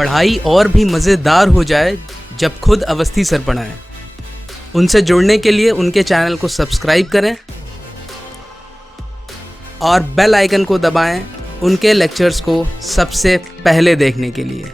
पढ़ाई और भी मज़ेदार हो जाए जब खुद अवस्थी सर पढ़ाएं। उनसे जुड़ने के लिए उनके चैनल को सब्सक्राइब करें और बेल आइकन को दबाएं उनके लेक्चर्स को सबसे पहले देखने के लिए।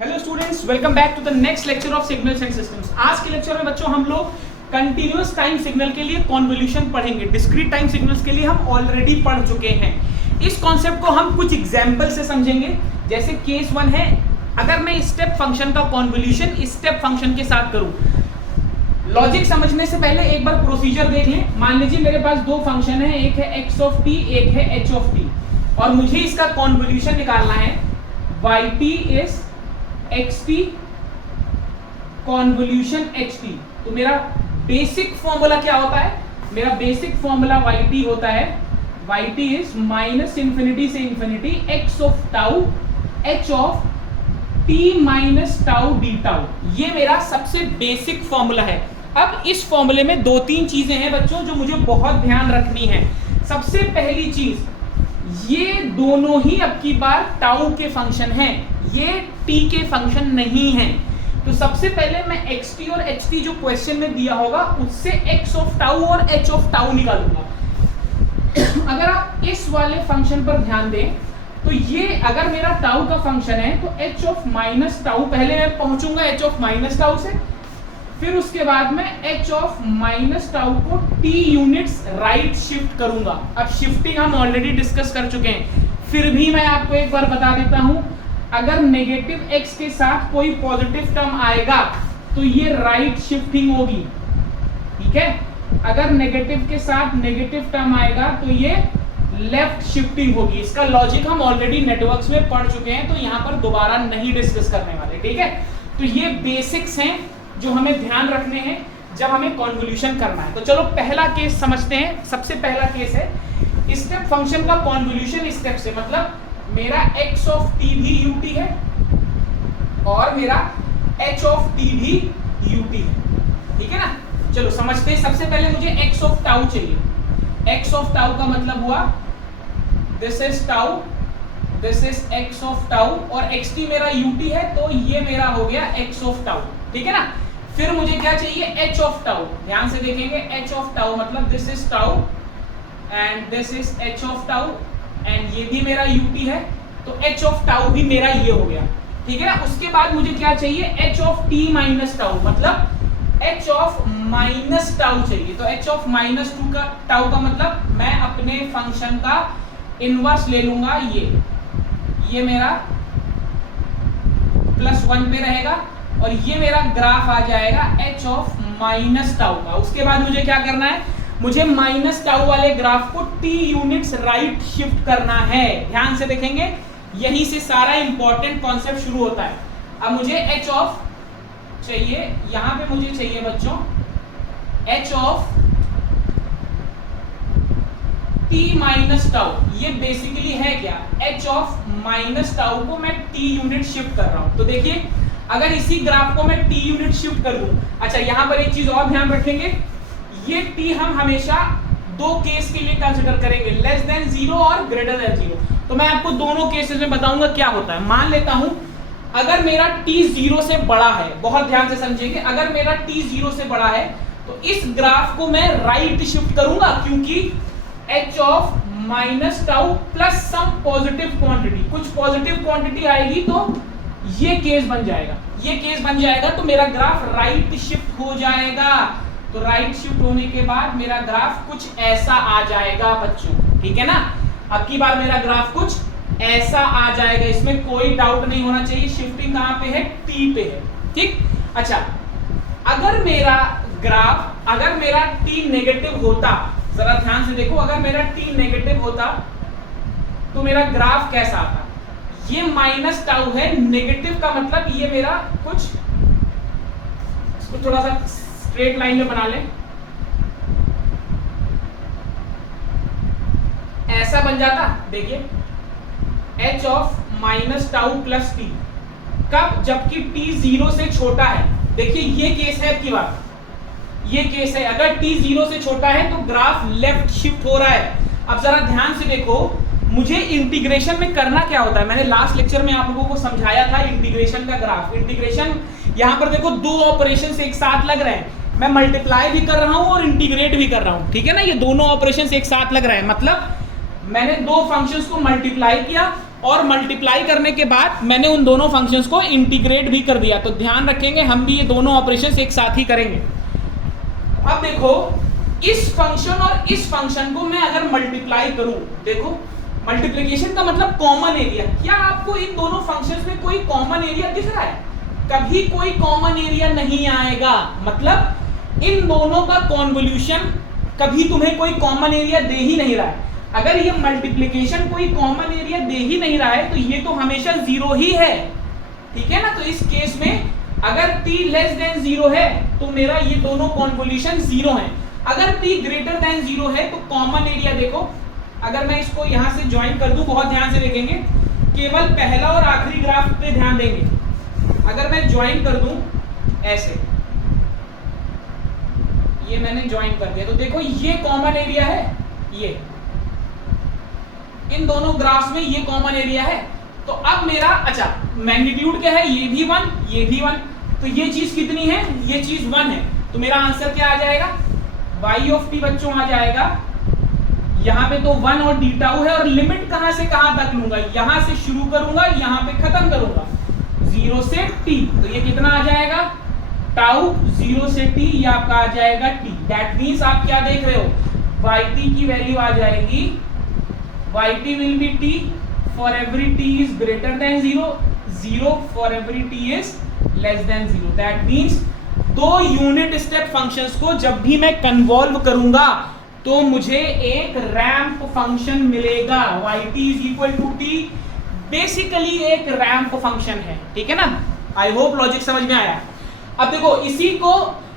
Hello students, welcome back to the next lecture of signals and systems. आज के लेक्चर में बच्चों हम लोग कंटिन्यूअस टाइम सिग्नल के लिए कॉन्वोल्यूशन पढ़ेंगे। डिस्क्रीट टाइम सिग्नल्स के लिए हम ऑलरेडी पढ़ चुके हैं। इस कॉन्सेप्ट को हम कुछ एग्जांपल से समझेंगे। जैसे केस 1 है, अगर मैं स्टेप फंक्शन का कॉन्वोल्यूशन स्टेप फंक्शन के साथ करूं। लॉजिक समझने से पहले एक बार प्रोसीजर देख लें। मान लीजिए मेरे पास दो फंक्शन है, एक है एक्स ऑफ टी, एक है एच ऑफ टी, और मुझे इसका कॉन्वोल्यूशन निकालना है। Y t is x t convolution h t. तो मेरा बेसिक फॉर्मूला क्या होता है? मेरा बेसिक फॉर्मूला वाई टी होता है, y t is minus infinity से infinity x of tau h of t minus tau d tau. ये मेरा सबसे बेसिक फॉर्मूला है। अब इस फॉर्मूले में दो तीन चीजें हैं बच्चों जो मुझे बहुत ध्यान रखनी है। सबसे पहली चीज, ये दोनों ही अब की बार टाउ के फंक्शन हैं, ये टी के फंक्शन नहीं हैं। तो सबसे पहले मैं एक्स टी और एच टी जो क्वेश्चन में दिया होगा उससे एक्स ऑफ टाउ और एच ऑफ टाउ निकालूंगा। अगर आप इस वाले फंक्शन पर ध्यान दें तो ये अगर मेरा टाउ का फंक्शन है तो एच ऑफ माइनस टाउ, पहले मैं पहुंचूंगा एच ऑफ माइनस टाउ से, फिर उसके बाद में एच ऑफ माइनस टाउ को टी यूनिट्स राइट शिफ्ट करूंगा। अब शिफ्टिंग हम ऑलरेडी डिस्कस कर चुके हैं, फिर भी मैं आपको एक बार बता देता हूं। अगर नेगेटिव एक्स के साथ कोई पॉजिटिव टर्म आएगा तो ये राइट शिफ्टिंग होगी, ठीक है। अगर नेगेटिव के साथ नेगेटिव टर्म आएगा तो ये लेफ्ट शिफ्टिंग होगी। इसका लॉजिक हम ऑलरेडी नेटवर्क्स में पढ़ चुके हैं, तो यहां पर दोबारा नहीं डिस्कस करने वाले, ठीक है। तो ये बेसिक्स हैं जो हमें ध्यान रखने हैं जब हमें कॉन्वोल्यूशन करना है। तो चलो पहला केस समझते हैं। सबसे पहला केस है स्टेप फंक्शन का कॉन्वोल्यूशन स्टेप से, मतलब मेरा x ऑफ t भी ut है और मेरा h ऑफ t भी ut है, ठीक है ना। चलो समझते हैं। सबसे पहले मुझे x ऑफ टाउ चाहिए। x ऑफ टाउ का मतलब हुआ this is tau, this is x of tau, और xt मेरा ut है तो ये मेरा हो गया x ऑफ टाउ, ठीक है ना। फिर मुझे क्या चाहिए? h of tau. ध्यान से देखेंगे, h ऑफ टाउ मतलब this is tau and this is h of tau and ये भी मेरा ut है, तो h ऑफ टाउ भी मेरा ये हो गया, ठीक है ना। उसके बाद मुझे क्या चाहिए? h of t minus tau, मतलब h ऑफ माइनस टाउ चाहिए। तो h ऑफ माइनस टाउ का मतलब मैं अपने फंक्शन का इनवर्स ले लूंगा। ये मेरा +1 पे रहेगा और ये मेरा ग्राफ आ जाएगा h ऑफ माइनस टाउ का। उसके बाद मुझे क्या करना है? मुझे माइनस टाउ वाले ग्राफ को t यूनिट्स राइट शिफ्ट करना है। ध्यान से देखेंगे, यहीं से सारा इंपॉर्टेंट कॉन्सेप्ट शुरू होता है। अब मुझे h ऑफ चाहिए, यहां पे मुझे चाहिए बच्चों h of t minus tau. ये बेसिकली है क्या? h ऑफ माइनस टाउ को मैं t यूनिट शिफ्ट कर रहा हूं। तो देखिए, अगर इसी ग्राफ को मैं t यूनिट शिफ्ट कर दूं, अच्छा यहां पर एक चीज और ध्यान रखेंगे, ये t हम हमेशा दो केस के लिए कंसीडर करेंगे, लेस देन 0 और ग्रेटर देन 0। तो मैं आपको दोनों केसेस में बताऊंगा क्या होता है। मान लेता हूं अगर मेरा t 0 से बड़ा है, बहुत ध्यान से समझिएगा, अगर मेरा t 0 से बड़ा है तो इस ग्राफ को मैं राइट शिफ्ट करूंगा, क्योंकि h of minus tau plus some positive quantity, कुछ पॉजिटिव क्वांटिटी आएगी तो ये केस बन जाएगा, ये केस बन जाएगा, तो मेरा ग्राफ राइट शिफ्ट हो जाएगा। तो राइट शिफ्ट होने के बाद मेरा ग्राफ कुछ ऐसा आ जाएगा बच्चों, ठीक है ना। अब की बार मेरा ग्राफ कुछ ऐसा आ जाएगा, इसमें कोई डाउट नहीं होना चाहिए। शिफ्टिंग कहां पे है? t पे है, ठीक। अच्छा, अगर मेरा ग्राफ, अगर मेरा t नेगेटिव होता, जरा ध्यान से देखो, अगर मेरा t नेगेटिव होता तो मेरा ग्राफ कैसा आता? ये माइनस टाउ है, नेगेटिव का मतलब ये मेरा कुछ, इसको थोड़ा सा स्ट्रेट लाइन में बना लें, ऐसा बन जाता। देखिए h of minus tau plus T, कब? जबकि t 0 से छोटा है। देखिए ये केस है आपकी बात, ये केस है। अगर t 0 से छोटा है तो ग्राफ लेफ्ट शिफ्ट हो रहा है, अब जरा ध्यान से देखो, मुझे इंटीग्रेशन में करना क्या होता है। मैंने लास्ट लेक्चर में आप लोगों को समझाया था इंटीग्रेशन का ग्राफ। इंटीग्रेशन यहाँ पर देखो दो ऑपरेशन एक साथ लग रहे हैं, मैं मल्टीप्लाई भी कर रहा हूँ और इंटीग्रेट भी कर रहा हूँ, ठीक है ना। ये दोनों ऑपरेशन एक साथ लग रहे हैं, मतलब मैंने दो फंक्शंस को मल्टीप्लाई किया और मल्टीप्लाई करने के बाद मैंने उन दोनों फंक्शंस को इंटीग्रेट भी कर दिया। तो ध्यान रखेंगे हम भी ये दोनों ऑपरेशंस एक साथ ही करेंगे। अब देखो इस फंक्शन और इस फंक्शन को मैं अगर मल्टीप्लाई करूं, देखो मल्टीप्लिकेशन का मतलब कॉमन एरिया। क्या आपको इन दोनों फंक्शंस में कोई कॉमन एरिया दिख रहा है? कभी कोई कॉमन एरिया नहीं आएगा, मतलब इन दोनों का कॉन्वोल्यूशन कभी तुम्हें कोई कॉमन एरिया दे ही नहीं रहा है। अगर ये मल्टीप्लिकेशन कोई कॉमन एरिया दे ही नहीं रहा है तो ये तो हमेशा जीरो ही है, ठीक है ना। तो इस केस में अगर t लेस देन जीरो है तो मेरा ये दोनों कॉन्वोल्यूशन जीरो है। अगर t ग्रेटर देन जीरो है तो कॉमन एरिया देखो, अगर मैं इसको यहां से ज्वाइन कर दूं, बहुत ध्यान से देखेंगे, केवल पहला और आखिरी ग्राफ पे ध्यान देंगे। अगर मैं ज्वाइन कर दूं ऐसे, ये मैंने ज्वाइन कर दिया, तो देखो ये कॉमन एरिया है, ये इन दोनों ग्राफ्स में ये कॉमन एरिया है। तो अब मेरा अच्छा मैग्नीट्यूड क्या है, ये भी 1, ये भी 1, तो ये चीज कितनी है, ये चीज 1 है। तो मेरा आंसर क्या आ जाएगा, y ऑफ t बच्चों आ जाएगा। यहाँ पे तो 1 और d टाउ है, और लिमिट कहां से कहां तक लूंगा, यहां से शुरू करूंगा, यहाँ पे खत्म करूंगा 0 से t। तो ये कितना आ जाएगा, टाउ 0 से t, ये आपका आ जाएगा t। दैट मींस आप क्या देख रहे हो, yt की वैल्यू आ जाएगी, yt will be t for every t is greater than 0, 0 for every t is less than 0. That means दो यूनिट स्टेप फंक्शंस को जब भी मैं कन्वॉल्व करूंगा तो मुझे एक रैंप फंक्शन मिलेगा। yt is equal to t basically एक रैंप फंक्शन है, ठीक है ना। आई होप लॉजिक समझ में आया। अब देखो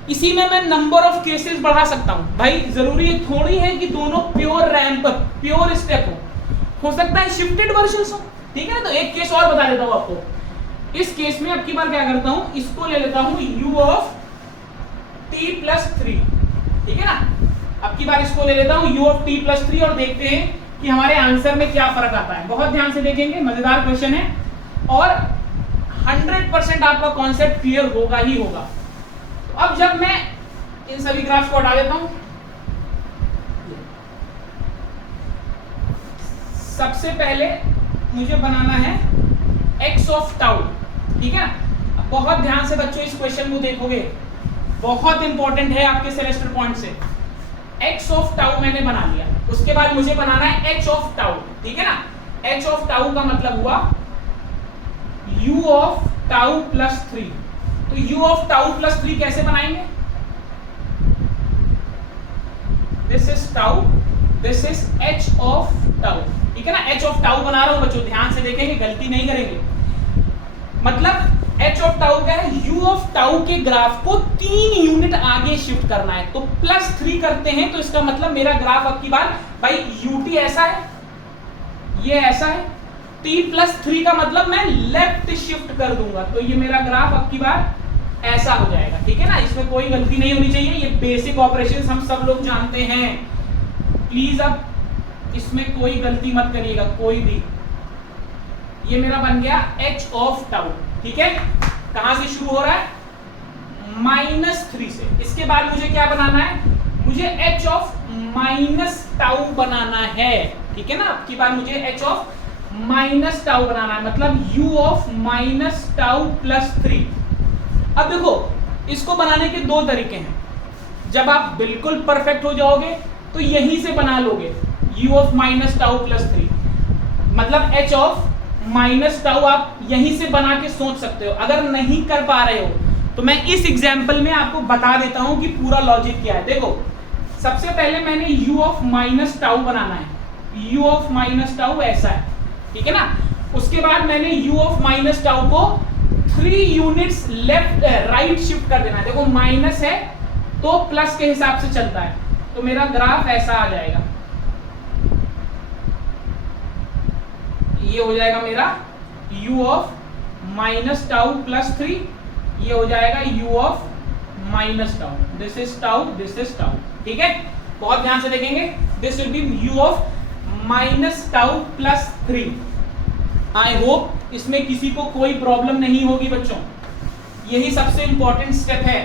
इसी में मैं नंबर ऑफ केसेस बढ़ा सकता हूं। भाई जरूरी थोड़ी है कि दोनों प्योर रैंप प्योर स्टेप हो सकता है शिफ्टेड वर्जन्स हो, ठीक है ना। तो एक केस और बता देता हूं आपको। इस केस में अब की बार क्या करता हूं, इसको ले लेता हूं u ऑफ t प्लस 3, ठीक है ना। अब की बार इसको ले लेता हूं u ऑफ t प्लस 3 और देखते हैं कि हमारे आंसर में क्या फर्क आता है। बहुत ध्यान से देखेंगे, मजेदार क्वेश्चन है और 100% आपका कॉन्सेप्ट क्लियर होगा ही होगा। तो अब जब मैं इन सभी ग्राफ्स को हटा देता हूं, सबसे पहले मुझे बनाना है x ऑफ टाउ, ठीक है। बहुत ध्यान से बच्चों इस क्वेश्चन को देखोगे, बहुत इंपॉर्टेंट है आपके सेमेस्टर पॉइंट से। x ऑफ टाउ मैंने बना लिया, उसके बाद मुझे बनाना है h ऑफ टाउ, ठीक है ना। h ऑफ टाउ का मतलब हुआ u ऑफ टाउ प्लस 3। तो u ऑफ टाउ प्लस 3 कैसे बनाएंगे, this is tau, this is h of tau, ठीक है ना। h ऑफ टाउ बना रहा हूं बच्चों, ध्यान से देखेंगे, गलती नहीं करेंगे। मतलब h ऑफ टाउ क्या है, u ऑफ टाउ के ग्राफ को 3 यूनिट आगे शिफ्ट करना है। तो प्लस 3 करते हैं तो इसका मतलब मेरा ग्राफ अब की बार भाई ut ऐसा है, ये ऐसा है, t प्लस 3 का मतलब मैं लेफ्ट शिफ्ट कर दूंगा, तो ये मेरा ग्राफ अब की बार ऐसा हो जाएगा, ठीक है ना। इसमें कोई गलती नहीं होनी चाहिए, ये बेसिक ऑपरेशंस हम सब लोग जानते हैं। प्लीज अब इसमें कोई गलती मत करिएगा कोई भी। ये मेरा बन गया h ऑफ टाउ, ठीक है। कहां से शुरू हो रहा है, -3 से। इसके बाद मुझे क्या बनाना है, मुझे h ऑफ माइनस टाउ बनाना है, ठीक है ना। अब की बार मुझे h ऑफ माइनस टाउ बनाना है, मतलब u of minus tau plus 3। अब देखो इसको बनाने के दो तरीके हैं। जब आप बिल्कुल परफेक्ट हो जाओगे तो यहीं से बना लोगे u of minus tau plus 3, मतलब h ऑफ माइनस टाउ आप यहीं से बना के सोच सकते हो। अगर नहीं कर पा रहे हो तो मैं इस एग्जाम्पल में आपको बता देता हूं कि पूरा लॉजिक क्या है। देखो सबसे पहले मैंने u ऑफ माइनस टाउ बनाना है, u ऑफ माइनस टाउ ऐसा है, ठीक है ना। उसके बाद मैंने u ऑफ माइनस टाउ को 3 यूनिट्स लेफ्ट राइट शिफ्ट कर देना है। देखो माइनस है तो प्लस के हिसाब से चलता है, तो मेरा ग्राफ ऐसा आ जाएगा, ये हो जाएगा मेरा u of minus tau plus 3, ये हो जाएगा u of minus tau, this is tau, this is tau, ठीक है। बहुत ध्यान से देखेंगे, this will be u of minus tau plus 3। I hope इसमें किसी को कोई प्रॉब्लम नहीं होगी बच्चों। यही सबसे इंपॉर्टेंट स्टेप है,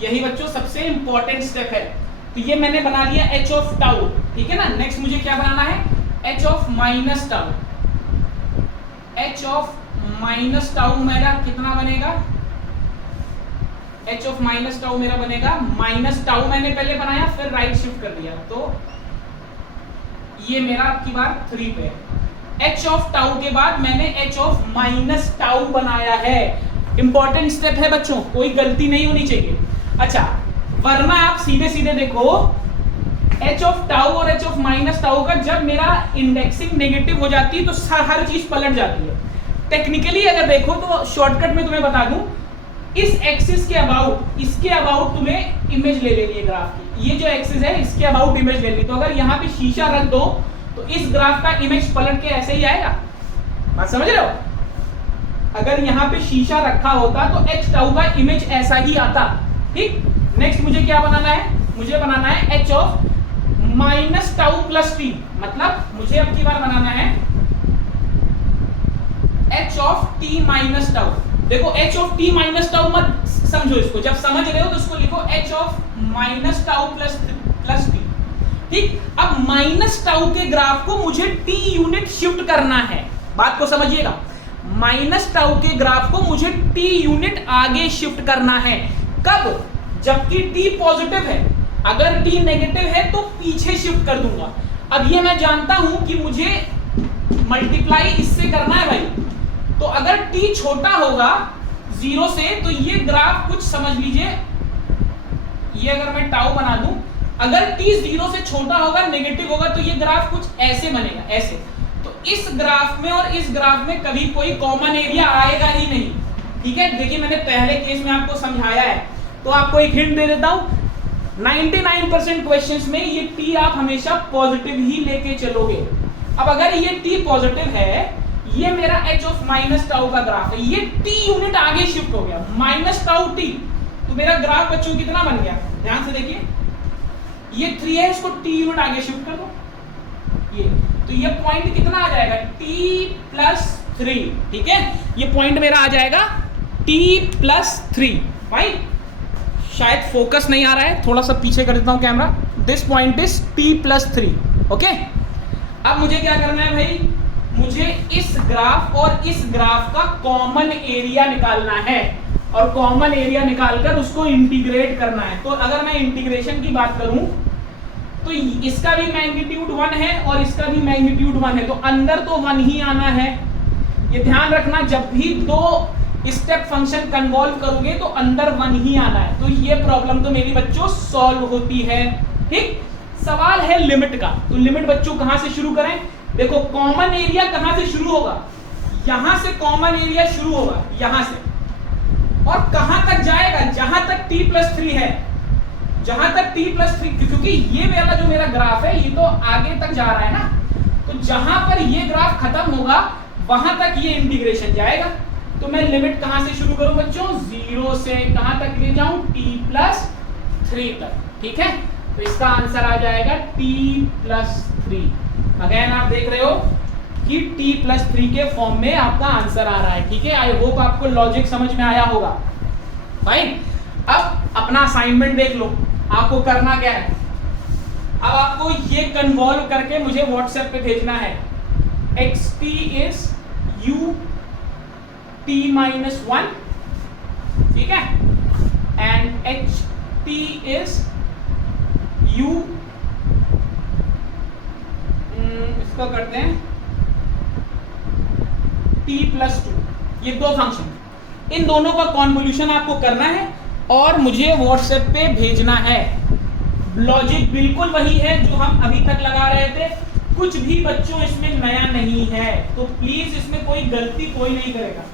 यही बच्चों सबसे इंपॉर्टेंट स्टेप है। तो ये मैंने बना लिया h ऑफ टाउ, ठीक है ना। नेक्स्ट मुझे क्या बनाना है, h of minus tau. h of minus tau मेरा कितना बनेगा, h ऑफ माइनस टाउ मेरा बनेगा, माइनस टाउ मैंने पहले बनाया फिर राइट शिफ्ट कर दिया, तो ये मेरा आपकी बार 3 पे है। h ऑफ टाउ के बाद मैंने h ऑफ माइनस टाउ बनाया है। इंपॉर्टेंट स्टेप है बच्चों, कोई गलती नहीं होनी चाहिए। अच्छा, वरना आप सीधे सीधे देखो h ऑफ टाउ और h ऑफ माइनस टाउ का जब मेरा इंडेक्सिंग नेगेटिव हो जाती है तो हर चीज पलट जाती है। टेक्निकली अगर देखो तो शॉर्टकट में तुम्हें बता दूं, इस एक्सिस के अबाउट, इसके अबाउट तुम्हें इमेज ले लेनी है ग्राफ की। ये जो एक्सिस है इसके अबाउट इमेज ले ली, तो अगर यहाँ पे शीशा रख दो तो इस ग्राफ का इमेज पलट के ऐसे ही आएगा। बात समझ रहे हो? अगर यहाँ पे शीशा रखा होता तो h टाउ का इमेज ऐसा ही आता। ठीक, नेक्स्ट मुझे क्या बनाना है, मुझे बनाना है h of minus tau plus t। मतलब मुझे अब की बार बनाना है h of t minus tau. देखो h of t minus tau मत समझो इसको, जब समझ रहे हो तो इसको लिखो h of minus tau plus t। ठीक, अब माइनस टाउ के ग्राफ को मुझे t यूनिट शिफ्ट करना है। बात को समझिएगा, माइनस टाउ के ग्राफ को मुझे t यूनिट आगे शिफ्ट करना है। कब? जबकि t पॉजिटिव है, अगर t नेगेटिव है तो पीछे शिफ्ट कर दूंगा। अब ये मैं जानता हूं कि मुझे मल्टीप्लाई इससे करना है भाई, तो अगर t छोटा होगा 0 से तो ये ग्राफ कुछ समझ लीजिए, ये अगर मैं टाउ बना दूं, अगर t 0 से छोटा होगा, नेगेटिव होगा, तो ये ग्राफ कुछ ऐसे बनेगा, ऐसे। तो इस ग्राफ में और इस ग्राफ में कभी कोई कॉमन एरिया आएगा ही नहीं। ठीक है, देखिए मैंने पहले केस में आपको समझाया है, तो आपको एक हिंट दे देता हूं, 99% क्वेश्चंस में ये t आप हमेशा पॉजिटिव ही लेके चलोगे। अब अगर ये t पॉजिटिव है, ये मेरा h ऑफ माइनस टाउ का ग्राफ है, ये t यूनिट आगे शिफ्ट हो गया, माइनस टाउ t, तो मेरा ग्राफ बच्चों कितना बन गया, ध्यान से देखिए, ये 3 है, इसको t यूनिट आगे शिफ्ट कर दो, ये तो ये पॉइंट कितना आ जाएगा, t प्लस 3। ठीक है, ये पॉइंट मेरा आ जाएगा t प्लस 3। भाई शायद फोकस नहीं आ रहा है, थोड़ा सा पीछे कर देता हूं camera. This point is t plus 3। Okay, अब मुझे क्या करना है भाई, मुझे इस ग्राफ और इस ग्राफ का कॉमन एरिया निकालना है, और कॉमन एरिया निकालकर उसको इंटीग्रेट करना है। तो अगर मैं इंटीग्रेशन की बात करूं तो इसका भी मैग्नीट्यूड 1 है और इसका भी मैग्नीट्यूड 1 है, तो अंदर तो 1 ही आना है। ये ध्यान रखना, जब भी 2 स्टेप फंक्शन कन्वॉल्व करोगे तो अंदर 1 ही आना है। तो ये प्रॉब्लम तो मेरी बच्चों सॉल्व होती है। ठीक, सवाल है लिमिट का, तो लिमिट बच्चों कहां से शुरू करें, देखो कॉमन एरिया कहां से शुरू होगा, यहां से कॉमन एरिया शुरू होगा, यहां से, और कहां तक जाएगा, जहां तक t प्लस 3 है, जहां तक t प्लस 3, क्योंकि ये वाला जो मेरा ग्राफ है ये तो आगे तक जा रहा है ना, तो जहां पर ये ग्राफ खत्म होगा वहां तक ये इंटीग्रेशन जाएगा। तो मैं लिमिट कहां से शुरू करूं बच्चों, 0 से कहां तक ले जाऊं, t प्लस 3 तक। ठीक है, तो इसका आंसर आ जाएगा t प्लस 3। अगेन आप देख रहे हो कि t प्लस 3 के फॉर्म में आपका आंसर आ रहा है। ठीक है, आई होप आपको लॉजिक समझ में आया होगा। फाइन, अब अपना असाइनमेंट देख लो, आपको करना क्या है, अब आपको ये कन्वॉल्व करके मुझे व्हाट्सएप पे भेजना है, xt is u t minus 1, ठीक है, एंड ht is u, इसको करते हैं t प्लस 2। ये 2 फंक्शन, इन दोनों का कॉन्वोल्यूशन आपको करना है और मुझे व्हाट्सएप पे भेजना है। लॉजिक बिल्कुल वही है जो हम अभी तक लगा रहे थे, कुछ भी बच्चों इसमें नया नहीं है, तो प्लीज इसमें कोई गलती कोई नहीं करेगा।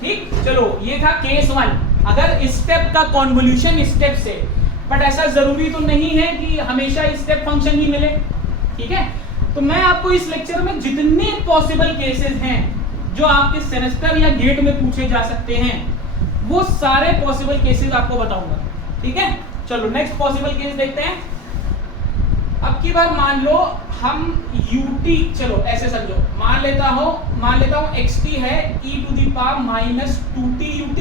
ठीक, चलो ये था केस 1, अगर स्टेप का कॉन्वोल्यूशन स्टेप से, बट ऐसा जरूरी तो नहीं है कि हमेशा स्टेप फंक्शन ही मिले। ठीक है, तो मैं आपको इस लेक्चर में जितने पॉसिबल केसेस हैं जो आपके सेमेस्टर या गेट में पूछे जा सकते हैं, वो सारे पॉसिबल केसेस आपको बताऊंगा। ठीक है, चलो नेक्स्ट पॉसिबल केस देखते हैं। अब की बार मान लो हम ut, चलो ऐसे समझो, मान लेता हूं xt है e⁻² ut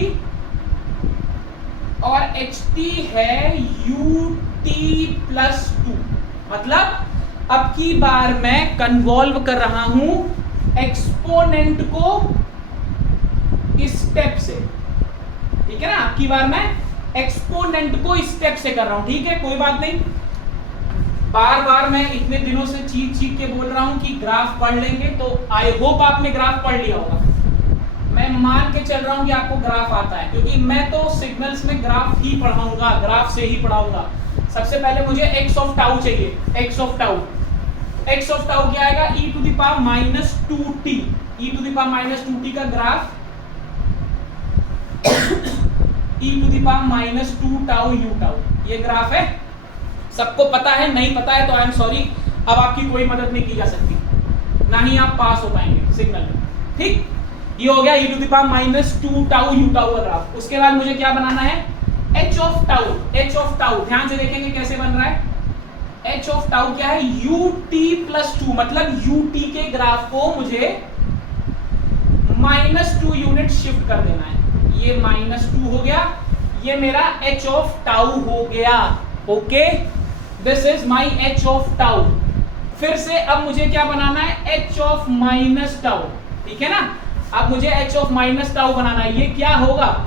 और ht है ut+2। मतलब अब की बार मैं कन्वॉल्व कर रहा हूं एक्सपोनेंट को स्टेप से, ठीक है ना। अब की बार मैं एक्सपोनेंट को स्टेप से कर रहा हूं, ठीक है, कोई बात नहीं। बार बार मैं इतने दिनों से चीख के बोल रहा हूं कि ग्राफ पढ़ लेंगे, तो आई होप आपने ग्राफ पढ़ लिया होगा। मैं मान के चल रहा हूं कि आपको ग्राफ आता है, क्योंकि मैं तो सिग्नल्स में ग्राफ ही पढ़ाऊंगा, ग्राफ से ही पढ़ाऊंगा। सबसे पहले मुझे x ऑफ टाउ चाहिए, x ऑफ टाउ क्या आएगा e⁻²t, e⁻²t का graph e⁻² tau u tau, ये ग्राफ है। सबको पता है, नहीं पता है तो आई एम सॉरी, अब आपकी कोई मदद नहीं की जा सकती, ना ही आप पास हो पाएंगे सिग्नल में, ठीक। ये हो गया e⁻² टाउ u टाउ का ग्राफ। उसके बाद मुझे क्या बनाना है, h ऑफ टाउ। ध्यान से देखेंगे कैसे बन रहा है। h ऑफ टाउ क्या है, ut+2, मतलब ut के ग्राफ को मुझे -2 यूनिट शिफ्ट कर देना है। ये -2 हो गया, ये मेरा h ऑफ टाउ हो गया। Okay, this is my h of tau. फिर से अब मुझे क्या बनाना है, h ऑफ -टाउ, ठीक है ना। अब मुझे h ऑफ -टाउ बनाना है, ये क्या होगा,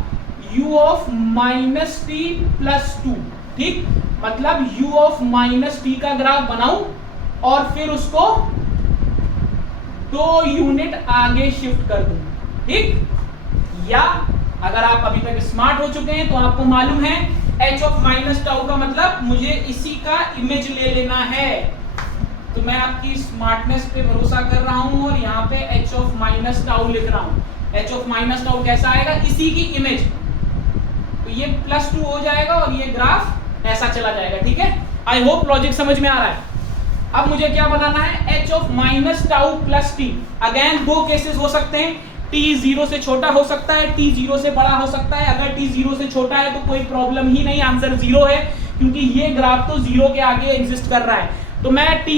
u ऑफ -t+2, ठीक। मतलब u ऑफ -t का ग्राफ बनाऊं और फिर उसको 2 यूनिट आगे शिफ्ट कर दूं, ठीक। या अगर आप अभी तक स्मार्ट हो चुके हैं तो आपको मालूम है h ऑफ -टाउ का मतलब मुझे इसी का इमेज ले लेना है। तो मैं आपकी स्मार्टनेस पे भरोसा कर रहा हूं और यहाँ पे h ऑफ -टाउ लिख रहा हूं। h ऑफ -टाउ कैसा आएगा, इसी की इमेज, तो ये +2 हो जाएगा और ये ग्राफ ऐसा चला जाएगा, ठीक है। आई होप लॉजिक समझ में आ रहा है। अब मुझे क्या बनाना है, h of -tau + t। Again 2 cases हो सकते हैं, t 0 से छोटा हो सकता है, t 0 से बड़ा हो सकता है। अगर t 0 से छोटा है तो कोई प्रॉब्लम ही नहीं, आंसर 0 है, क्योंकि ये ग्राफ तो 0 के आगे एग्जिस्ट कर रहा है। तो मैं t <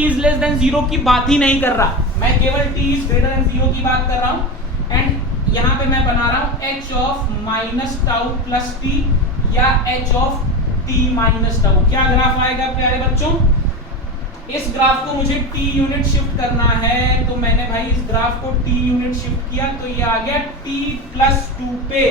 0 की बात ही नहीं कर रहा, मैं केवल t > 0 की बात कर रहा हूं। एंड यहाँ पे मैं बना रहा हूं h ऑफ -टाउ + t या h ऑफ t - टाउ। क्या ग्राफ आएगा प्यारे बच्चों, इस ग्राफ को मुझे t यूनिट शिफ्ट करना है, तो मैंने भाई इस ग्राफ को t यूनिट शिफ्ट किया, तो ये आ गया t+2 पे,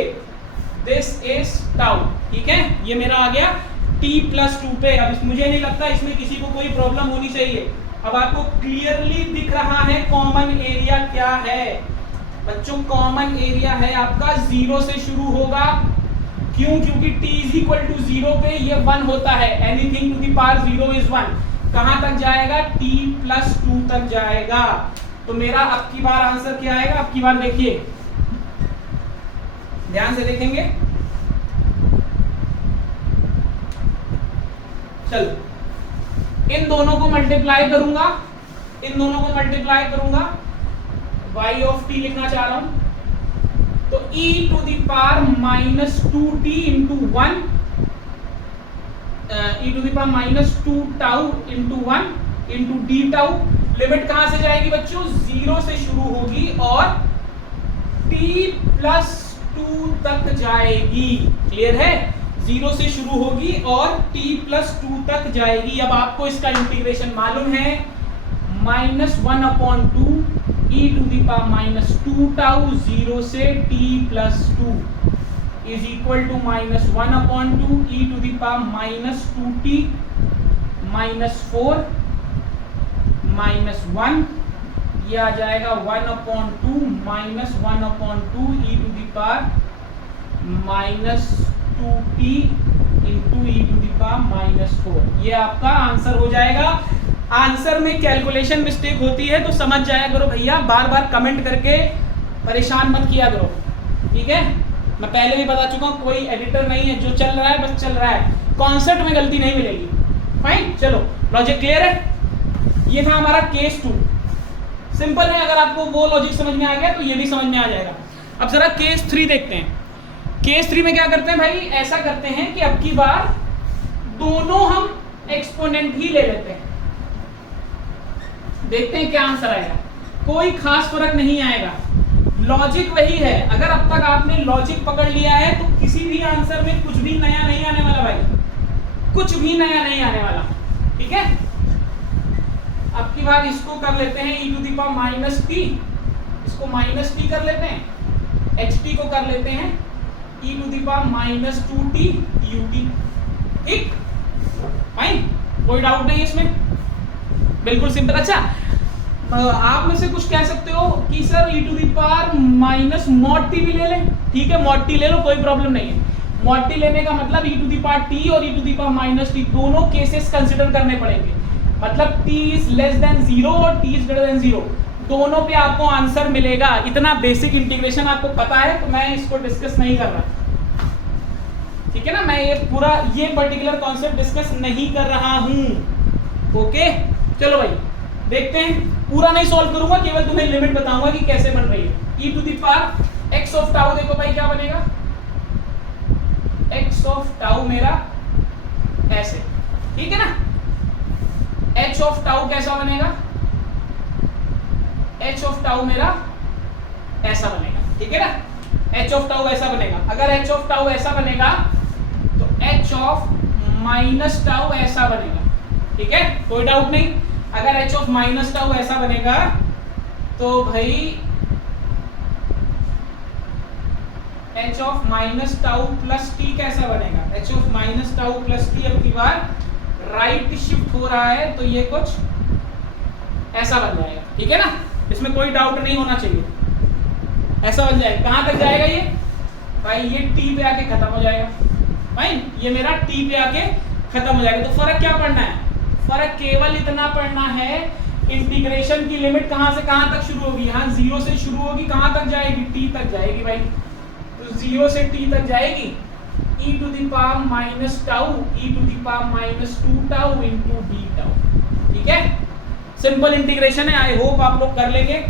दिस इज टाउ, ठीक है। ये मेरा आ गया t+2 पे। अब मुझे नहीं लगता इसमें किसी को कोई प्रॉब्लम होनी चाहिए। अब आपको क्लियरली दिख रहा है कॉमन एरिया क्या है बच्चों। कॉमन एरिया है आपका 0 से शुरू होगा, क्यों, क्योंकि t = 0 पे ये 1 होता है, anything to the power 0 is 1। कहां तक जाएगा, t+2 तक जाएगा। तो मेरा अब की बार आंसर क्या आएगा, अब की बार देखिए, ध्यान से देखेंगे। चलो इन दोनों को मल्टीप्लाई करूंगा, y ऑफ t लिखना चाह रहा हूं, तो e⁻² -2t × 1 e⁻² tau × 1 × d tau. Limit कहां से जाएगी बच्चों, 0 से शुरू होगी और t+2 तक जाएगी। क्लियर है, 0 से शुरू होगी और t+2 तक जाएगी। अब आपको इसका इंटीग्रेशन मालूम है, -1/2 e⁻² टाउ 0 से t+2 is equal to -1/2 e⁻² -2t -4 -1, ये आ जाएगा 1/2 -1/2 e⁻² -2t × e⁻⁴। ये आपका आंसर हो जाएगा। आंसर में कैलकुलेशन मिस्टेक होती है तो समझ जाया करो भैया, बार बार कमेंट करके परेशान मत किया करो, ठीक है। मैं पहले भी बता चुका हूँ, कोई एडिटर नहीं है, जो चल रहा है बस चल रहा है, कॉन्सेप्ट में गलती नहीं मिलेगी। फाइन, चलो लॉजिक क्लियर है। ये था हमारा केस 2, सिंपल है। अगर आपको वो लॉजिक समझ में आ गया तो ये भी समझ में आ जाएगा। अब जरा केस 3 देखते हैं। केस 3 में क्या करते हैं भाई, ऐसा करते हैं कि अब की बार दोनों हम एक्सपोनेंट ही ले लेते हैं, देखते हैं क्या आंसर आएगा। कोई खास फर्क नहीं आएगा, लॉजिक वही है। अगर अब तक आपने लॉजिक पकड़ लिया है तो किसी भी आंसर में कुछ भी नया नहीं आने वाला भाई, कुछ भी नया नहीं आने वाला। ठीक है, अब की बार इसको कर लेते हैं e to the power minus t, इसको माइनस टी कर लेते हैं, एच टी को कर लेते हैं e to the power minus 2t ut। ठीक, फाइन, कोई डाउट नहीं इसमें, बिल्कुल सिंपल। अच्छा, आप में से कुछ कह सकते हो कि sir e to the power minus mod t भी ले लें। ठीक है, मॉड टी ले लो, कोई प्रॉब्लम नहीं है। मॉड टी लेने का मतलब e to the power t और e to the power minus t दोनों केसेस कंसिडर करने पड़ेंगे। मतलब t इज लेस देन 0 और t इज ग्रेटर देन 0, दोनों पे आपको आंसर मिलेगा। इतना बेसिक इंटीग्रेशन आपको पता है, तो मैं इसको डिस्कस नहीं कर रहा। ठीक है ना, मैं ये पूरा ये पर्टिकुलर कॉन्सेप्ट डिस्कस नहीं कर रहा हूं। ओके, चलो भाई देखते हैं। पूरा नहीं सॉल्व करूंगा, केवल तुम्हें लिमिट बताऊंगा कि कैसे बन रही है। e to the power x of tau, देखो भाई क्या बनेगा, x ऑफ टाउ मेरा ऐसे, ठीक है ना। h ऑफ टाउ कैसा बनेगा, h ऑफ टाउ मेरा ऐसा बनेगा। ठीक है ना, h ऑफ टाउ ऐसा बनेगा। अगर h ऑफ टाउ ऐसा बनेगा तो h ऑफ माइनस टाउ ऐसा बनेगा। ठीक है, कोई डाउट नहीं। अगर h ऑफ माइनस टाउ ऐसा बनेगा तो भाई h of minus tau plus t कैसा बनेगा, h of minus tau plus t। अब की बार राइट शिफ्ट हो रहा है तो ये कुछ ऐसा बन जाएगा। ठीक है ना, इसमें कोई डाउट नहीं होना चाहिए, ऐसा बन जाएगा। कहां तक जाएगा ये भाई, ये t पे आके खत्म हो जाएगा भाई, ये मेरा t पे आके खत्म हो जाएगा। तो फर्क क्या पड़ना है, फर्क केवल इतना पड़ना है, इंटीग्रेशन की लिमिट कहां से कहां तक शुरू होगी, यहाँ 0 से शुरू होगी, कहां तक जाएगी, t तक जाएगी भाई। तो 0 से t तक जाएगी, e to the power minus tau, e to the power minus 2 tau into d tau. ठीक है, सिंपल इंटीग्रेशन है, आई होप आप लोग कर लेंगे,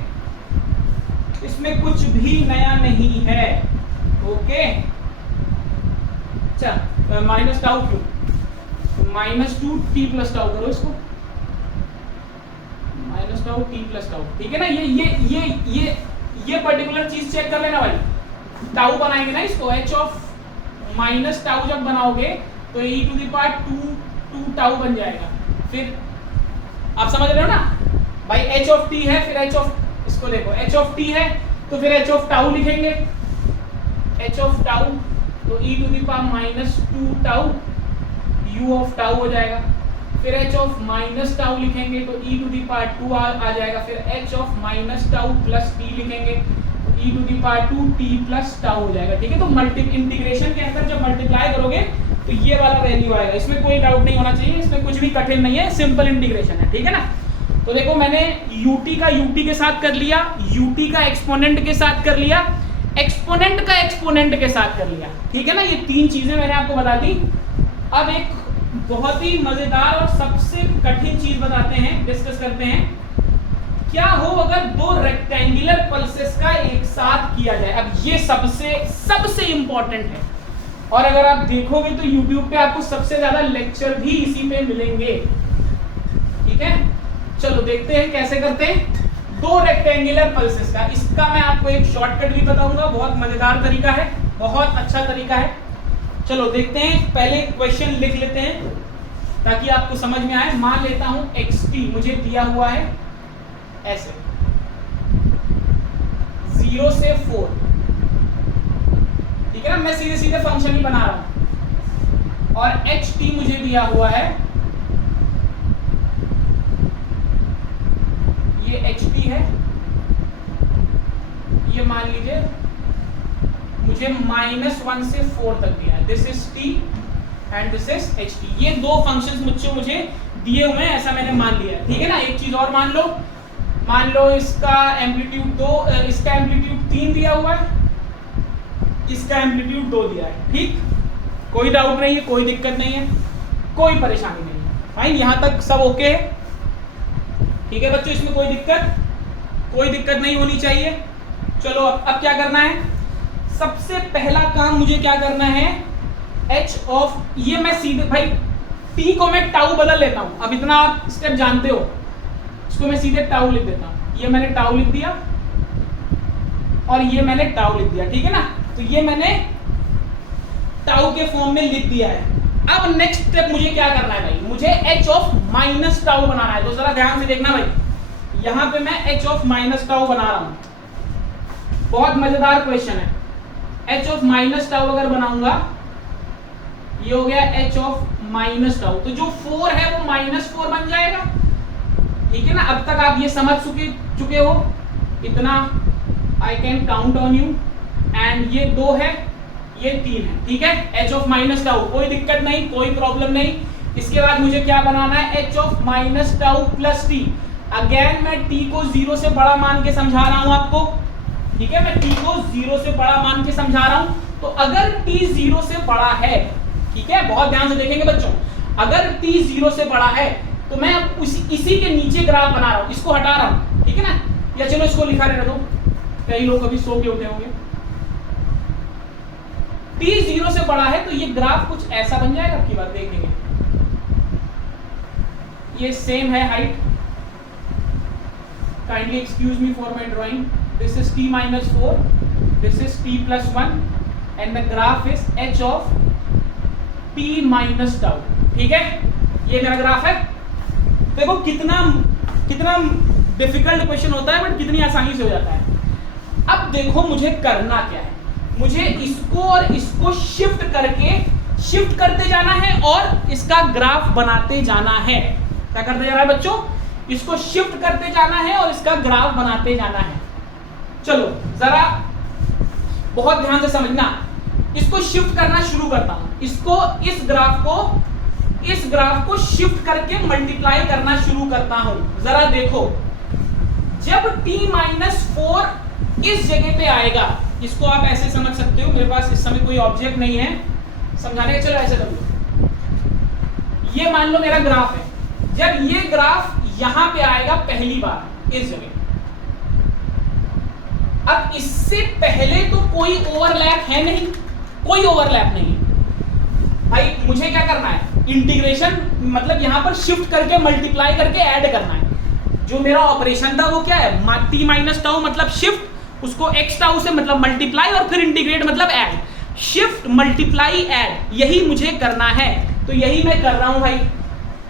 इसमें कुछ भी नया नहीं है। ओके, अच्छा माइनस टाउ क्यों, माइनस 2 टी प्लस टाउ करो इसको, minus tau T plus tau. ठीक है ना, ये पर्टिकुलर चीज चेक कर लेना भाई। टाउ बनाएंगे ना इसको, h ऑफ माइनस टाउ जब बनाओगे तो e to the power 2 tau बन जाएगा। फिर आप समझ रहे हो ना भाई, h ऑफ t है, फिर h ऑफ, इसको देखो h ऑफ t है तो फिर h ऑफ टाउ लिखेंगे, h ऑफ टाउ तो e to the power minus 2 tau u of tau हो जाएगा। फिर h ऑफ माइनस टाउ लिखेंगे तो e टू द पावर 2 आ जाएगा। फिर h of minus tau plus t लिखेंगे तो e to the power 2 t plus tau हो जाएगा। ठीक है, तो इंटीग्रेशन के अंदर जब मल्टीप्लाई करोगे तो ये वाला वैल्यू आएगा, इसमें कोई डाउट नहीं होना चाहिए, इसमें कुछ भी कठिन नहीं है, सिंपल इंटीग्रेशन है। ठीक है ना, तो देखो मैंने ut का ut के साथ कर लिया, ut का एक्सपोनेंट के साथ कर लिया, एक्सपोनेंट का एक्सपोनेंट के साथ कर लिया। ठीक है ना, ये तीन चीजें मैंने आपको बता दी। अब एक बहुत ही मजेदार और सबसे कठिन चीज बताते हैं, डिस्कस करते हैं। क्या हो अगर दो रेक्टेंगुलर पल्सेस का एक साथ किया जाए। अब ये सबसे इंपॉर्टेंट है, और अगर आप देखोगे तो YouTube पे आपको सबसे ज्यादा लेक्चर भी इसी पे मिलेंगे। ठीक है, चलो देखते हैं कैसे करते हैं दो रेक्टेंगुलर पल्सेस का। इसका मैं आपको एक शॉर्टकट भी बताऊंगा, बहुत मजेदार तरीका है, बहुत अच्छा तरीका है। चलो देखते हैं, पहले क्वेश्चन लिख लेते हैं ताकि आपको समझ में आए। मान लेता हूं xt मुझे दिया हुआ है ऐसे 0 से 4। ठीक है ना, मैं सीधे सीधे फंक्शन ही बना रहा हूं। और ht मुझे दिया हुआ है, ये ht है, ये मान लीजिए मुझे -1 से 4 तक दिया है। This is t and this is ht। ये दो फंक्शंस मुझे दिए हुए हैं, ऐसा मैंने मान लिया है। ठीक है ना, एक चीज और मान लो इसका एम्पलीट्यूड 2, इसका एम्पलीट्यूड 3 दिया हुआ है, इसका एम्पलीट्यूड 2 दिया है। ठीक, कोई डाउट नहीं है, कोई दिक्कत नहीं है, कोई परेशानी नहीं है। फाइन, यहां तक सब ओके है। ठीक है बच्चों, इसमें कोई दिक्कत नहीं होनी चाहिए। चलो अब क्या करना है, सबसे पहला काम मुझे क्या करना है, h ऑफ, ये मैं सीधे भाई t को मैं टाउ बदल लेता हूं। अब इतना आप स्टेप जानते हो, इसको मैं सीधे टाउ लिख देता हूं, ये मैंने टाउ लिख दिया और ये मैंने टाउ लिख दिया, ठीक है ना। तो ये मैंने टाउ के फॉर्म में लिख दिया है। अब नेक्स्ट स्टेप मुझे क्या करना है भाई, मुझे h ऑफ माइनस टाउ बनाना है। तो जरा ध्यान से देखना भाई, यहां पे मैं h ऑफ माइनस टाउ बना रहा हूं। बहुत मजेदार क्वेश्चन है। h ऑफ माइनस टाउ अगर बनाऊंगा, ये हो गया h ऑफ माइनस टाउ, तो जो 4 है वो -4 बन जाएगा, ठीक है ना। अब तक आप ये समझ चुके हो, इतना I can count on you. And ये 2 है, ये 3 है, ठीक है। h ऑफ माइनस टाउ, कोई दिक्कत नहीं, कोई प्रॉब्लम नहीं। इसके बाद मुझे क्या बनाना है, h of minus tau plus t। Again मैं t को 0 से बड़ा मान के समझा रहा हूं आपको, ठीक है। मैं t को 0 से बड़ा मान के समझा रहा हूं। तो अगर t 0 से बड़ा है, ठीक है, बहुत ध्यान से देखेंगे बच्चों, अगर t 0 से बड़ा है तो मैं इसी के नीचे ग्राफ बना रहा हूं, इसको हटा रहा हूं, ठीक है ना। या चलो इसको लिखा रहने दो, कई लोग अभी सो के उठे होंगे। t 0 से बड़ा है तो ये ग्राफ कुछ ऐसा बन जाएगा, आपकी बात देखेंगे। ये सेम है height, kindly excuse me for my drawing. This is t minus 4, this is t plus 1 and the graph is h of t minus tau, ठीक है। ये मेरा ग्राफ है। देखो कितना डिफिकल्ट क्वेश्चन होता है बट कितनी आसानी से हो जाता है। अब देखो मुझे करना क्या है, मुझे इसको और इसको शिफ्ट करते जाना है और इसका ग्राफ बनाते जाना है। क्या करते जा रहा है बच्चों, इसको शिफ्ट करते जाना है और इसका ग्राफ बनाते जाना है। चलो जरा बहुत ध्यान से समझना, इसको शिफ्ट करना शुरू करता हूं। इसको इस ग्राफ को शिफ्ट करके मल्टीप्लाई करना शुरू करता हूं। जरा देखो, जब t -4 इस जगह पे आएगा, इसको आप ऐसे समझ सकते हो, मेरे पास इस समय कोई ऑब्जेक्ट नहीं है समझाने का, चलो ऐसे कर लो। ये मान लो मेरा ग्राफ है, जब ये ग्राफ यहां पे आएगा पहली बार इस जगह, अब इससे पहले तो कोई ओवरलैप है नहीं, कोई ओवरलैप नहीं भाई। मुझे क्या करना है, इंटीग्रेशन मतलब यहां पर शिफ्ट करके मल्टीप्लाई करके ऐड करना है। जो मेरा ऑपरेशन था वो क्या है, t माइनस टाउ मतलब शिफ्ट, उसको x टाउ से मतलब मल्टीप्लाई और फिर इंटीग्रेट मतलब ऐड। शिफ्ट मल्टीप्लाई ऐड, यही मुझे करना है। तो यही मैं कर रहा हूं भाई,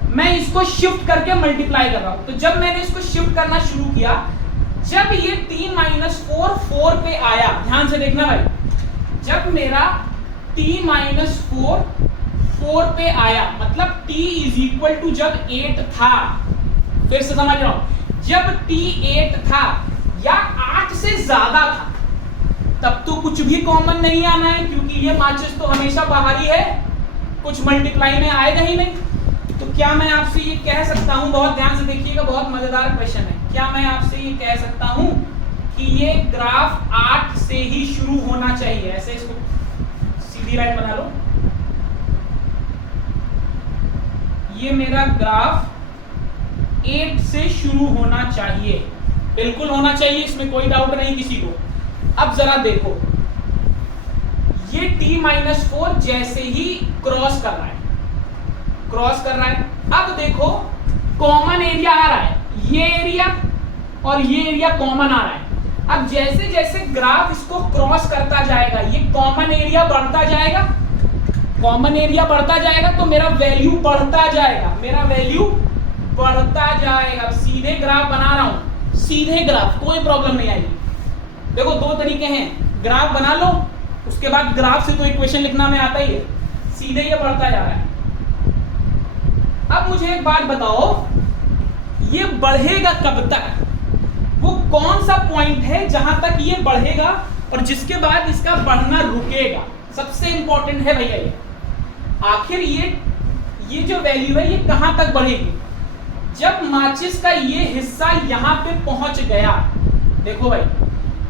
मैं इसको शिफ्ट करके मल्टीप्लाई कर रहा हूं। तो जब मैंने इसको शिफ्ट करना शुरू किया, जब ये t -4 4 पे आया, ध्यान से देखना भाई, जब मेरा t -4 4 पे आया मतलब t = जब 8 था, फिर से समझ रहा हूं, जब t 8 था या 8 से ज्यादा था, तब तो कुछ भी कॉमन नहीं आना है, क्योंकि ये माचिस तो हमेशा बाहर ही है, कुछ मल्टीप्लाई में आएगा ही नहीं। तो क्या मैं आपसे ये कह सकता हूं, बहुत ध्यान से देखिएगा, बहुत मजेदार क्वेश्चन है। क्या मैं आपसे ये कह सकता हूं कि ये ग्राफ 8 से ही शुरू होना चाहिए? ऐसे इसको सीधी लाइन बना लो, ये मेरा ग्राफ 8 से शुरू होना चाहिए, बिल्कुल होना चाहिए, इसमें कोई डाउट नहीं किसी को। अब जरा देखो, ये t -4 जैसे ही क्रॉस कर रहा है, अब देखो कॉमन एरिया आ रहा है, ये एरिया और ये एरिया कॉमन आ रहा है। अब जैसे जैसे ग्राफ इसको क्रॉस करता जाएगा, ये कॉमन एरिया बढ़ता जाएगा, तो मेरा वैल्यू बढ़ता जाएगा, सीधे ग्राफ बना रहा हूं, सीधे ग्राफ, कोई प्रॉब्लम नहीं आएगी। देखो 2 तरीके हैं, ग्राफ बना लो, उसके बाद ग्राफ से तो इक्वेशन लिखना में आता ही है, सीधे ये बढ़ता जा रहा है। अब मुझे एक बात बताओ, ये बढ़ेगा कब तक? वो कौन सा पॉइंट है जहां तक ये बढ़ेगा और जिसके बाद इसका बढ़ना रुकेगा? सबसे इंपॉर्टेंट है भैया ये, आखिर ये जो वैल्यू है ये कहां तक बढ़ेगी? जब माचिस का ये हिस्सा यहां पे पहुंच गया, देखो भाई,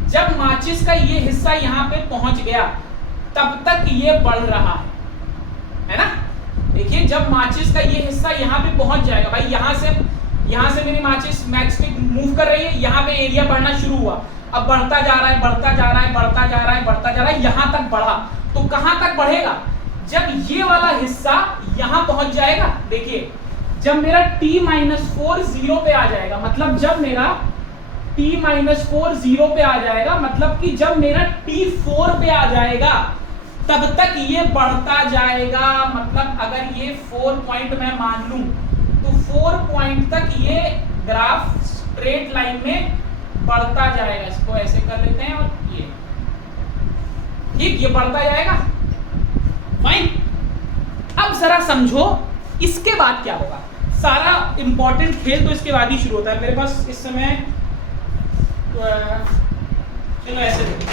जब माचिस का ये हिस्सा यहां पे पहुंच गया तब तक ये बढ़ रहा है ना। देखिए जब माचिस का ये हिस्सा यहां पे पहुंच जाएगा भाई, यहां से मेरी माचिस मैक्स पे मूव कर रही है, यहां पे एरिया बढ़ना शुरू हुआ, अब बढ़ता जा रहा है, यहां तक बढ़ा। तो कहां तक बढ़ेगा? जब ये वाला हिस्सा यहां पहुंच जाएगा, देखिए जब मेरा t-4 0 पे आ जाएगा, मतलब जब मेरा t-4 0 पे आ जाएगा, मतलब कि जब मेरा t4 पे आ जाएगा तब तक ये बढ़ता जाएगा। मतलब अगर ये 4 पॉइंट मैं मान लूं तो 4 पॉइंट तक ये ग्राफ स्ट्रेट लाइन में बढ़ता जाएगा। इसको ऐसे कर लेते हैं और ये ठीक, ये बढ़ता जाएगा। फाइन। अब जरा समझो इसके बाद क्या होगा। सारा इंपॉर्टेंट खेल तो इसके बाद ही शुरू होता है। मेरे पास इस समय चलो ऐसे देखो,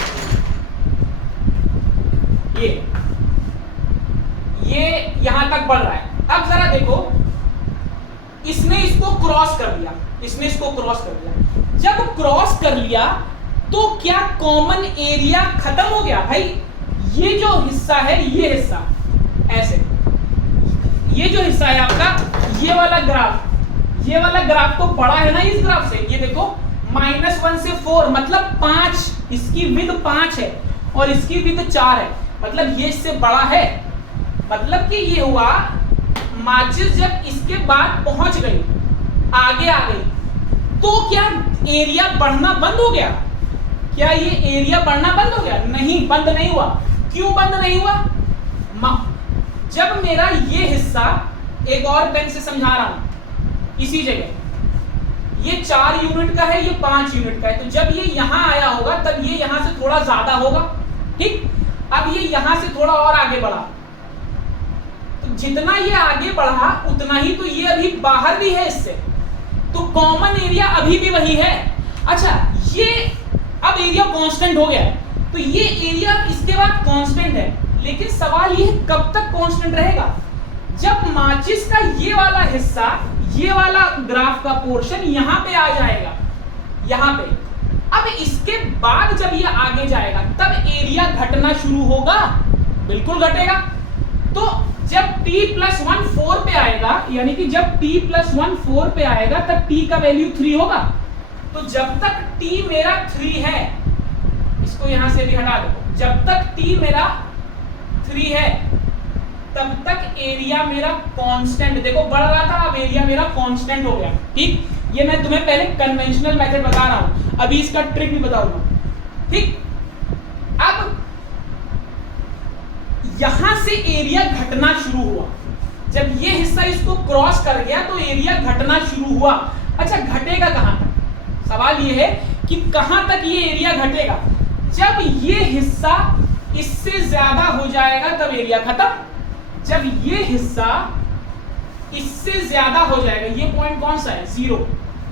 ये यहां तक बढ़ रहा है। अब जरा देखो, इसने इसको क्रॉस कर दिया, इसने इसको क्रॉस कर दिया। जब क्रॉस कर लिया तो क्या कॉमन एरिया खत्म हो गया? भाई ये जो हिस्सा है, ये हिस्सा ऐसे, ये जो हिस्सा है आपका, ये वाला ग्राफ तो बड़ा है ना इस ग्राफ से। ये देखो -1 से 4 मतलब 5, इसकी विड्थ 5 है और इसकी विड्थ 4 है, मतलब ये इससे बड़ा है। मतलब कि ये हुआ माचिस जब इसके बाद पहुंच गई, आगे आ गई, तो क्या एरिया बढ़ना बंद हो गया? क्या ये एरिया बढ़ना बंद हो गया? नहीं, बंद नहीं हुआ। क्यों बंद नहीं हुआ? जब मेरा ये हिस्सा, एक और पेन से समझा रहा हूं, इसी जगह ये 4 यूनिट का है, ये 5 यूनिट का है, तो जब ये यहां आया होगा तब ये यहां से थोड़ा ज्यादा होगा। ठीक, अब ये यहां से थोड़ा और आगे बढ़ा, तो जितना ये आगे बढ़ा उतना ही तो ये अभी बाहर भी है इससे, तो कॉमन एरिया अभी भी वही है। अच्छा, ये अब एरिया कांस्टेंट हो गया है, तो ये एरिया इसके बाद कांस्टेंट है, लेकिन सवाल ये कब तक कांस्टेंट रहेगा? जब माचिस का ये वाला हिस्सा, ये वाला ग्राफ का पोर्शन यहां पे आ जाएगा, यहां पे। अब इसके बाद जब ये आगे जाएगा तब एरिया घटना शुरू होगा, बिल्कुल घटेगा। तो जब t+1 4 पे आएगा, यानी कि जब t+1 4 पे आएगा तब t का वैल्यू 3 होगा। तो जब तक t मेरा 3 है, इसको यहां से भी हटा दो, जब तक t मेरा 3 है तब तक एरिया मेरा कांस्टेंट, देखो बढ़ रहा था, अब एरिया मेरा कांस्टेंट हो गया। ठीक, ये मैं तुम्हें पहले कन्वेंशनल मेथड बता रहा हूं, अभी इसका ट्रिक भी बताऊंगा। ठीक, अब यहां से एरिया घटना शुरू हुआ, जब ये हिस्सा इसको क्रॉस कर गया तो एरिया घटना शुरू हुआ। अच्छा, घटेगा कहां तक? सवाल ये है कि कहां तक ये एरिया घटेगा? जब ये हिस्सा इससे ज्यादा हो जाएगा तब एरिया खत्म। जब ये हिस्सा इससे ज्यादा हो जाएगा, ये पॉइंट कौन सा है? 0।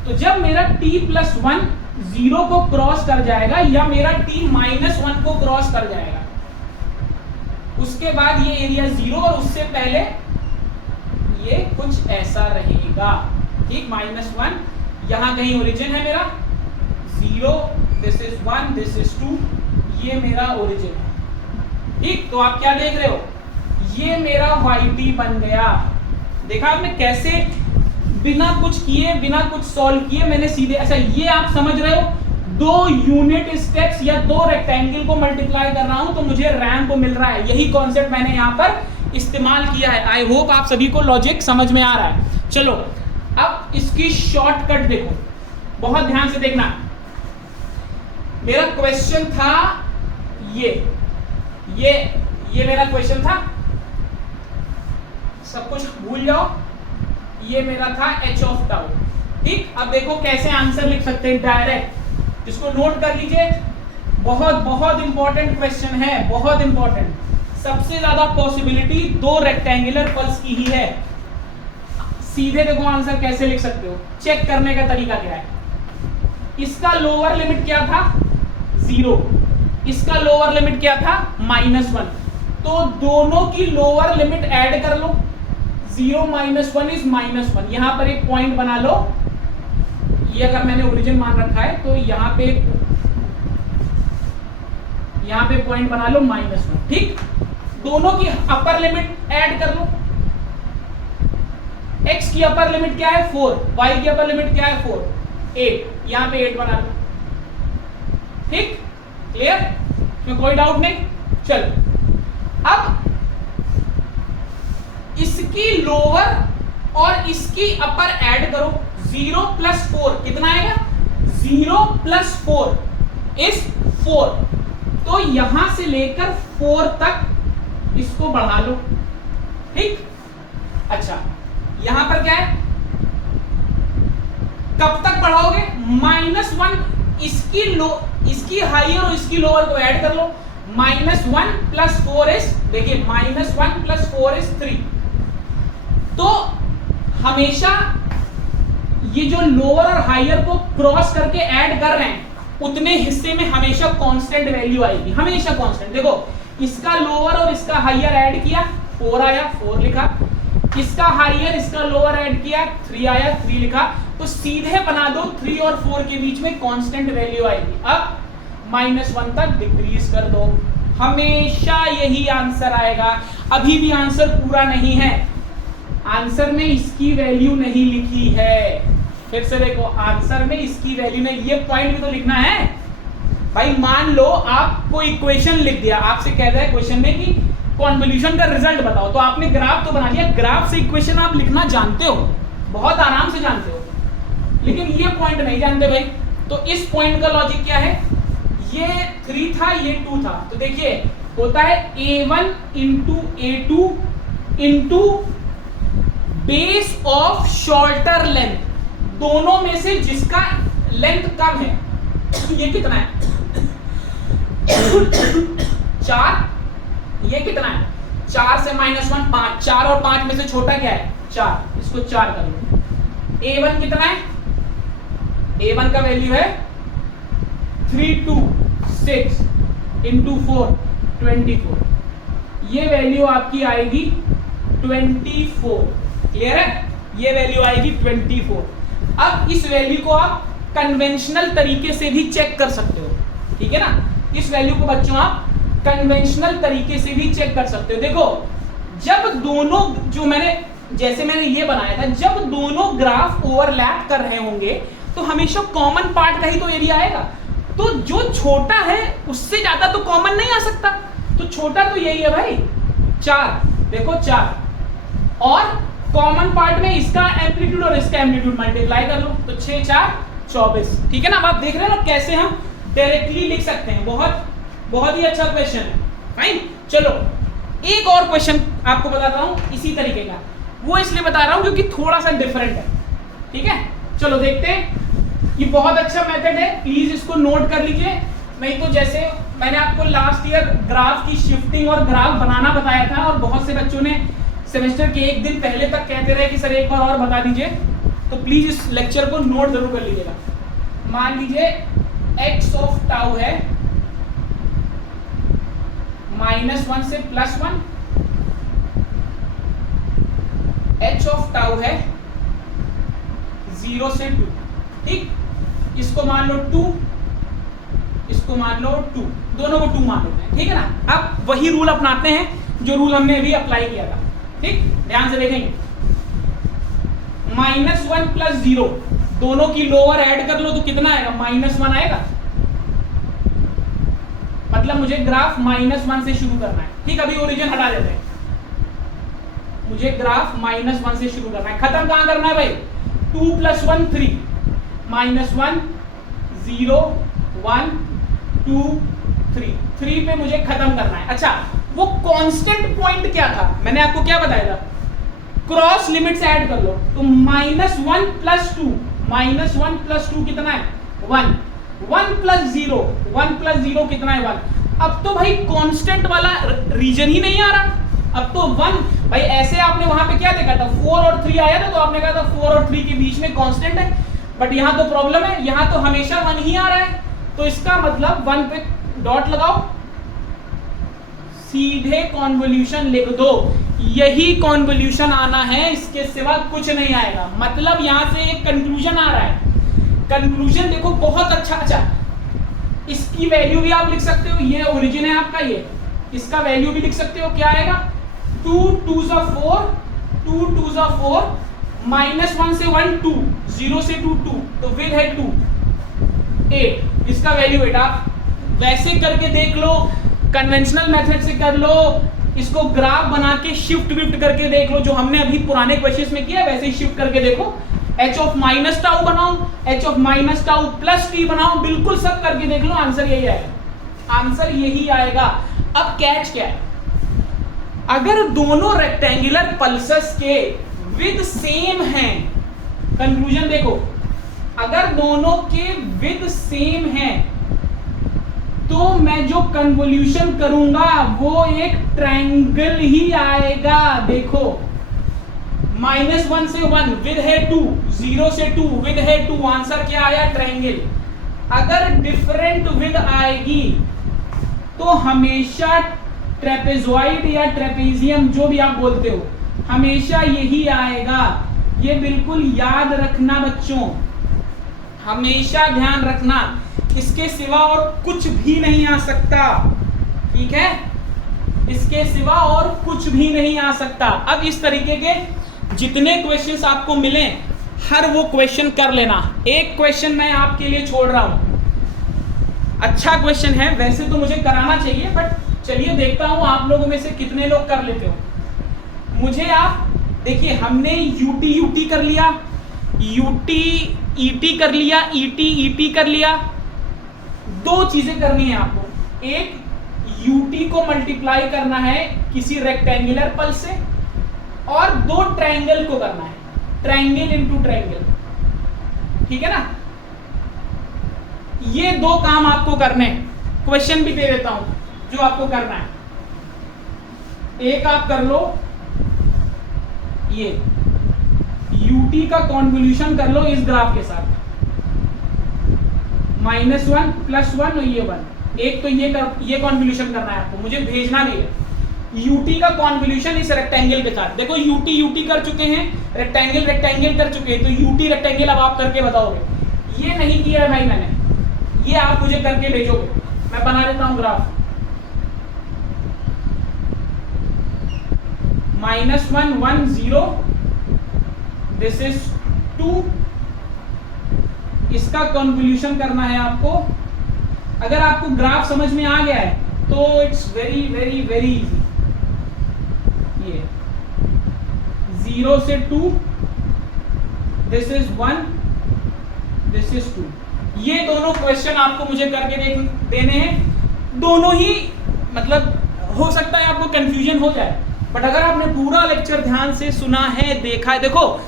तो जब मेरा t+1 0 को क्रॉस कर जाएगा या मेरा t-1 को क्रॉस कर जाएगा, उसके बाद ये एरिया 0 और उससे पहले ये कुछ ऐसा रहेगा। ठीक, -1 यहां कहीं ओरिजिन है मेरा, 0, दिस इज 1, दिस इज 2, ये मेरा ओरिजिन है। ठीक, तो आप क्या देख रहे हो? ये मेरा yt बन गया। देखा आपने कैसे बिना कुछ किए, बिना कुछ सॉल्व किए मैंने सीधे। अच्छा, ये आप समझ रहे हो, 2 यूनिट स्टेप्स या 2 रेक्टेंगल को मल्टीप्लाई कर रहा हूं तो मुझे रैंप मिल रहा है। यही कॉन्सेप्ट मैंने यहां पर इस्तेमाल किया है। आई होप आप सभी को लॉजिक समझ में आ रहा है। चलो, अब इसकी शॉर्टकट देखो, बहुत ध्यान से देखना। मेरा क्वेश्चन था ये मेरा क्वेश्चन था, सब कुछ भूल जाओ, ये मेरा था h ऑफ टाउ। ठीक, अब देखो कैसे आंसर लिख सकते हैं डायरेक्ट, इसको नोट कर लीजिए। बहुत बहुत इंपॉर्टेंट क्वेश्चन है, बहुत इंपॉर्टेंट। सबसे ज्यादा पॉसिबिलिटी 2 रेक्टेंगुलर पल्स की ही है। सीधे देखो आंसर कैसे लिख सकते हो, चेक करने का तरीका क्या है। इसका लोअर लिमिट क्या था? 0। इसका लोअर लिमिट क्या था? -1। तो दोनों की लोअर लिमिट ऐड कर लो, 0 - 1 इज -1। यहां पर एक पॉइंट बना लो, ये अगर मैंने ओरिजिन मान रखा है तो यहां पे पॉइंट बना लो -1। ठीक, दोनों की अपर लिमिट ऐड कर लो। x की अपर लिमिट क्या है? 4। y की अपर लिमिट क्या है? 4। 8, यहां पे 8 बना लो। ठीक, क्लियर? इसमें कोई डाउट नहीं। चलो, अब इसकी लोअर और इसकी अपर ऐड करो 0 प्लस 4 कितना आएगा 0 प्लस 4 इज 4। तो यहां से लेकर 4 तक इसको बढ़ा लो, ठीक। अच्छा यहां पर क्या है, कब तक बढ़ाओगे -1, इसकी हायर और इसकी लोअर को ऐड कर लो। -1 प्लस 4 इज, देखिए -1 प्लस 4 इज 3। तो हमेशा ये जो लोअर और हायर को क्रॉस करके ऐड कर रहे हैं उतने हिस्से में हमेशा कांस्टेंट वैल्यू आएगी, हमेशा कांस्टेंट। देखो इसका लोअर और इसका हायर ऐड किया 4 आया 4 लिखा, इसका हायर इसका लोअर ऐड किया 3 आया 3 लिखा। तो सीधे बना दो 3 और 4 के बीच में कांस्टेंट वैल्यू आएगी। अब -1 तक डिक्रीज कर दो, हमेशा यही आंसर आएगा। अभी भी आंसर पूरा नहीं है, आंसर में इसकी वैल्यू नहीं लिखी है। फिर से देखो आंसर में इसकी वैल्यू नहीं, ये पॉइंट भी तो लिखना है भाई। मान लो आपको इक्वेशन लिख दिया, आपसे कह रहा है क्वेश्चन में कि कॉन्वोल्यूशन का रिजल्ट बताओ, तो आपने ग्राफ तो बना दिया, ग्राफ से इक्वेशन आप लिखना जानते हो, बहुत आराम से जानते हो, लेकिन ये पॉइंट नहीं जानते भाई। तो इस पॉइंट का लॉजिक क्या है, ये 3 था ये 2 था, तो देखिए होता है A1 into A2 into base of shorter length, दोनों में से जिसका लेंथ कम है। ये कितना है 4, ये कितना है 4 से -1 5, 4 और 5 में से छोटा क्या है 4, इसको 4 कर लो। A1 कितना है, A1 का वैल्यू है 3 2 6 इंटू 4 24, ये वैल्यू आपकी आएगी 24। क्लियर है, ये वैल्यू आएगी 24। अब इस वैल्यू को आप कन्वेंशनल तरीके से भी चेक कर सकते हो, ठीक है ना। इस वैल्यू को बच्चों आप कन्वेंशनल तरीके से भी चेक कर सकते हो। देखो जब दोनों, जो जैसे मैंने ये बनाया था, जब दोनों ग्राफ ओवरलैप कर रहे होंगे तो हमेशा कॉमन पार्ट का ही तो एरिया आएगा। तो जो छोटा है उससे ज्यादा तो कॉमन नहीं आ सकता, तो छोटा तो यही है भाई 4, देखो 4, और कॉमन पार्ट में इसका एम्पलीट्यूड और इसका एम्पलीट्यूड मल्टीप्लाई कर लो, तो 6 4 24, ठीक है ना। अब आप देख रहे हैं ना कैसे हम डायरेक्टली लिख सकते हैं, बहुत ही अच्छा क्वेश्चन है। फाइन, चलो एक और क्वेश्चन आपको बताता हूं इसी तरीके का, वो इसलिए बता रहा हूं क्योंकि थोड़ा सा डिफरेंट है, ठीक है। चलो देखते हैं, ये बहुत अच्छा मेथड है, प्लीज इसको नोट कर लीजिए। नहीं तो जैसे मैंने आपको लास्ट ईयर ग्राफ की शिफ्टिंग और ग्राफ बनाना बताया था, और बहुत से बच्चों ने सेमेस्टर के एक दिन पहले तक कहते रहे कि सर एक बार और बता दीजिए, तो प्लीज इस लेक्चर को नोट जरूर कर लीजिएगा। मान लीजिए x ऑफ टाउ है -1 से +1, h ऑफ टाउ है 0 से 2, ठीक। इसको मान लो 2, इसको मान लो 2, दोनों को 2 मान लेते हैं, ठीक है ना। अब वही रूल अपनाते हैं जो रूल हमने अभी अप्लाई किया था, ठीक। ध्यान से देखेंगे, -1 + 0, दोनों की लोअर ऐड कर लो तो कितना आएगा -1 आएगा। मतलब मुझे ग्राफ -1 से शुरू करना है, ठीक। अभी ओरिजिन हटा देते हैं, मुझे ग्राफ -1 से शुरू करना है। खत्म कहां करना है भाई, 2 + 1 3, -1 0 1 2 3, 3 पे मुझे खत्म करना है। अच्छा, वो कांस्टेंट पॉइंट क्या था, मैंने आपको क्या बताया था, क्रॉस लिमिट्स ऐड कर लो, तो -1 + 2, -1 + 2 कितना है 1, 1 + 0, 1 + 0 कितना है 1। अब तो भाई कांस्टेंट वाला रीजन ही नहीं आ रहा, अब तो 1। भाई ऐसे आपने वहां पे क्या देखा था, 4 और 3 आया था, तो आपने कहा था 4 और 3 के बीच में कांस्टेंट है, बट यहाँ तो प्रॉब्लम है, यहाँ तो हमेशा 1 ही आ रहा है। तो इसका मतलब 1 पे डॉट लगाओ, सीधे कॉन्वोल्यूशन लिख दो, यही कॉन्वोल्यूशन आना है, इसके सिवा कुछ नहीं आएगा। मतलब यहां से एक कंक्लूजन आ रहा है, कंक्लूजन देखो बहुत अच्छा। अच्छा, इसकी वैल्यू भी आप लिख सकते हो, ये ओरिजिन है आपका, ये इसका वैल्यू भी लिख सकते हो, क्या आएगा 2 2 4, 2 2 4, -1 से 1 2, 0 से 2 2, तो विद है 2 8, इसका वैल्यू 8। आप वैसे करके देख लो, कन्वेंशनल मेथड से कर लो, इसको ग्राफ बना के शिफ्ट विफ्ट करके देख लो, जो हमने अभी पुराने क्वेश्चंस में किया वैसे ही शिफ्ट करके देखो। h ऑफ माइनस टाउ बनाओ, h of minus tau plus T बनाओ, बिल्कुल सब करके देख लो, आंसर यही आएगा, आंसर यही आएगा। अब कैच क्या है, अगर दोनों रेक्टेंगुलर पल्सेस के विद सेम हैं, कंक्लूजन देखो, अगर दोनों के विद सेम हैं तो मैं जो कन्वोल्यूशन करूंगा वो एक ट्रायंगल ही आएगा। देखो -1 से 1 विद है 2, 0 से 2 विद है 2, आंसर क्या आया, ट्रायंगल। अगर डिफरेंट विद आएगी तो हमेशा ट्रेपेजॉइड या ट्रेपेजियम जो भी आप बोलते हो, हमेशा यही आएगा। ये बिल्कुल याद रखना बच्चों, हमेशा ध्यान रखना, इसके सिवा और कुछ भी नहीं आ सकता, ठीक है, इसके सिवा और कुछ भी नहीं आ सकता। अब इस तरीके के जितने क्वेश्चंस आपको मिले हर वो क्वेश्चन कर लेना। एक क्वेश्चन मैं आपके लिए छोड़ रहा हूं, अच्छा क्वेश्चन है, वैसे तो मुझे कराना चाहिए बट चलिए देखता हूं आप लोगों में से कितने लोग कर लेते हो। मुझे आप देखिए, हमने यूटी कर लिया, ईटी कर लिया, ईटी कर लिया। दो चीजें करनी है आपको, एक यूटी को मल्टीप्लाई करना है किसी रेक्टेंगुलर पल्स से, और दो ट्रायंगल को करना है, ट्रायंगल इनटू ट्रायंगल, ठीक है ना। ये दो काम आपको करने हैं, क्वेश्चन भी दे देता हूं जो आपको करना है। एक आप कर लो, ये यूटी का कॉन्वोल्यूशन कर लो इस ग्राफ के साथ, -1 +1 और ये 1। एक तो ये कॉन्वोल्यूशन करना है आपको, मुझे भेजना भी है। यूटी का कॉन्वोल्यूशन इस रेक्टेंगल के साथ, देखो यूटी कर चुके हैं, रेक्टेंगल कर चुके हैं, तो यूटी रेक्टेंगल अब आप करके बताओगे। ये नहीं किया है भाई मैंने, ये आप मुझे करके भेजोगे। मैं बना देता हूं ग्राफ, -1 1 0, दिस इज 2, इसका कन्वोल्यूशन करना है आपको। अगर आपको ग्राफ समझ में आ गया है तो it's very very very easy. ये 0 से 2, दिस इज 1, दिस इज 2। ये दोनों क्वेश्चन आपको मुझे करके देने हैं। दोनों ही मतलब हो सकता है आपको कंफ्यूजन हो जाए, बट अगर आपने पूरा लेक्चर ध्यान से सुना है, देखा है, देखो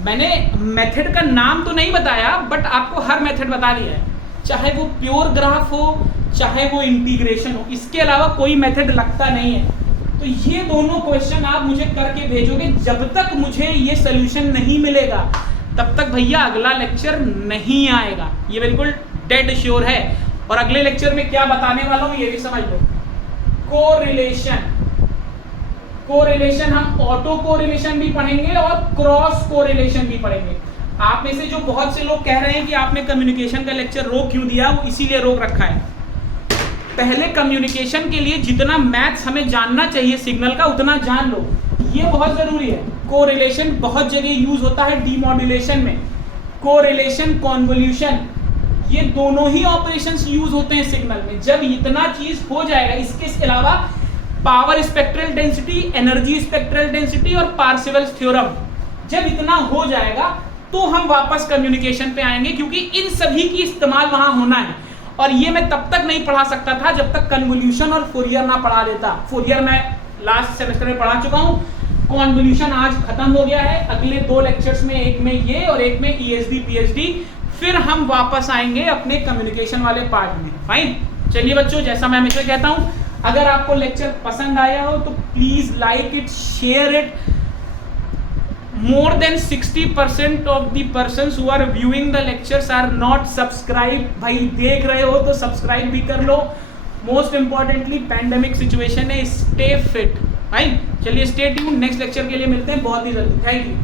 मैंने मेथड का नाम तो नहीं बताया बट आपको हर मेथड बता दिया है, चाहे वो प्योर ग्राफ हो चाहे वो इंटीग्रेशन हो, इसके अलावा कोई मेथड लगता नहीं है। तो ये दोनों क्वेश्चन आप मुझे करके भेजोगे। जब तक मुझे ये सोल्यूशन नहीं मिलेगा तब तक भैया अगला लेक्चर नहीं आएगा, ये बिल्कुल डेड श्योर है। और अगले लेक्चर में क्या बताने वाला हूं ये भी समझ लो। कोरिलेशन हम ऑटो कोरिलेशन भी पढ़ेंगे और क्रॉस कोरिलेशन भी पढ़ेंगे। आप में से जो बहुत से लोग कह रहे हैं कि आपने कम्युनिकेशन का लेक्चर रोक क्यों दिया, वो इसीलिए रोक रखा है। पहले कम्युनिकेशन के लिए जितना मैथ्स हमें जानना चाहिए सिग्नल का उतना जान लो, ये बहुत जरूरी है। कोरिलेशन बहुत जगह यूज होता है डीमॉड्यूलेशन में, कोरिलेशन कॉन्वोल्यूशन, ये दोनों ही ऑपरेशंस यूज होते हैं सिग्नल में। जब इतना चीज हो जाएगा, इसके अलावा power spectral density, energy spectral density और पार्सेवल्स थ्योरम, जब इतना हो जाएगा तो हम वापस कम्युनिकेशन पे आएंगे, क्योंकि इन सभी की इस्तेमाल वहां होना है। और ये मैं तब तक नहीं पढ़ा सकता था जब तक कन्वोल्यूशन और फोरियर ना पढ़ा देता। फोरियर मैं लास्ट सेमेस्टर में पढ़ा चुका हूँ, कॉन्वोल्यूशन आज खत्म हो गया है। अगले 2 लेक्चर्स में, एक में ये और एक में ESD PhD, फिर हम वापस आएंगे अपने कम्युनिकेशन वाले पार्ट में। फाइन, चलिए बच्चों, जैसा मैं हमेशा कहता हूँ, अगर आपको लेक्चर पसंद आया हो तो please like it, share it. More than 60% of the persons who are viewing the lectures are not subscribed। भाई देख रहे हो तो सब्सक्राइब भी कर लो। मोस्ट इंपॉर्टेंटली पैंडेमिक सिचुएशन है, स्टे फिट। भाई चलिए, स्टे ट्यून, नेक्स्ट लेक्चर के लिए मिलते हैं बहुत ही जल्दी। Thank you.